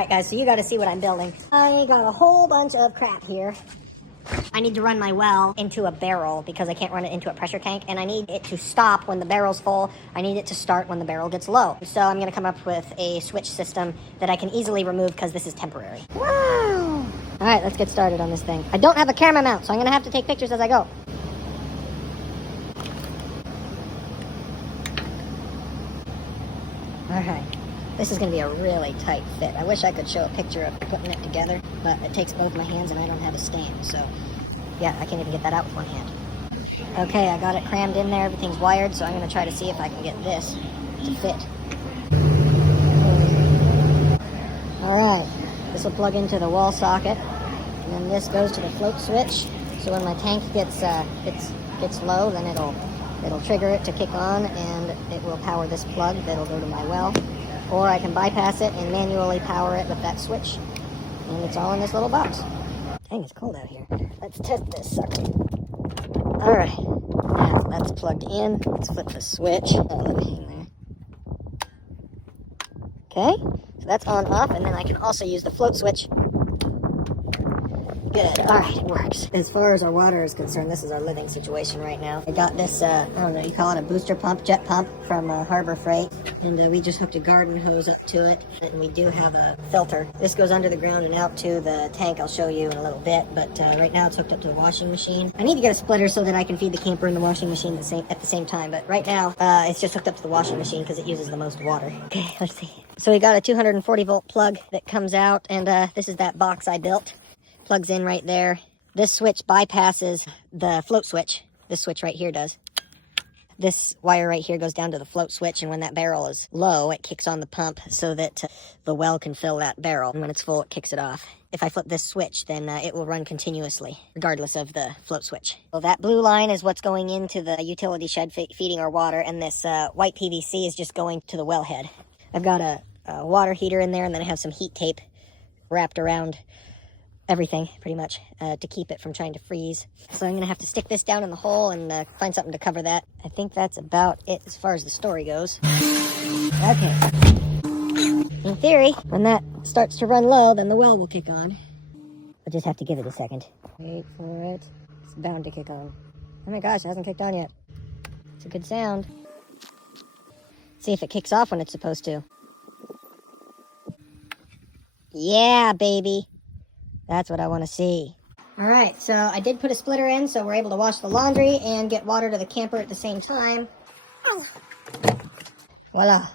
Alright guys, so you gotta see what I'm building. I got a whole bunch of crap here. I need to run my well into a barrel because I can't run it into a pressure tank, and I need it to stop when the barrel's full. I need it to start when the barrel gets low. So I'm gonna come up with a switch system that I can easily remove because this is temporary. Wow! Alright, let's get started on this thing. I don't have a camera mount, so I'm gonna have to take pictures as I go. Alright. This is going to be a really tight fit. I wish I could show a picture of putting it together, but it takes both my hands and I don't have a stand, so yeah, I can't even get that out with one hand. Okay, I got it crammed in there, everything's wired, so I'm going to try to see if I can get this to fit. Alright, this will plug into the wall socket, and then this goes to the float switch, so when my tank gets low, then it'll trigger it to kick on, and it will power this plug that'll go to my well. Or I can bypass it and manually power it with that switch. And it's all in this little box. Dang, it's cold out here. Let's test this sucker. Alright. Now that's plugged in. Let's flip the switch. Oh, let me hang there. Okay. So that's on off, and then I can also use the float switch. Good. Alright, it works. As far as our water is concerned, this is our living situation right now. I got this, I don't know, you call it a booster pump, jet pump from Harbor Freight. And we just hooked a garden hose up to it. And we do have a filter. This goes under the ground and out to the tank. I'll show you in a little bit. But right now it's hooked up to the washing machine. I need to get a splitter so that I can feed the camper and the washing machine at the same time. But right now, it's just hooked up to the washing machine because it uses the most water. Okay, let's see. So we got a 240 volt plug that comes out. And this is that box I built. Plugs in right there. This switch bypasses the float switch. This switch right here does. This wire right here goes down to the float switch, and when that barrel is low, it kicks on the pump so that the well can fill that barrel. And when it's full, it kicks it off. If I flip this switch, then it will run continuously, regardless of the float switch. Well, that blue line is what's going into the utility shed feeding our water, and this white PVC is just going to the wellhead. I've got a water heater in there, and then I have some heat tape wrapped around everything, pretty much, to keep it from trying to freeze. So I'm going to have to stick this down in the hole and find something to cover that. I think that's about it as far as the story goes. Okay. In theory, when that starts to run low, then the well will kick on. I'll just have to give it a second. Wait for it. It's bound to kick on. Oh my gosh, it hasn't kicked on yet. It's a good sound. See if it kicks off when it's supposed to. Yeah, baby. That's what I want to see. Alright, so I did put a splitter in, so we're able to wash the laundry and get water to the camper at the same time. Voila.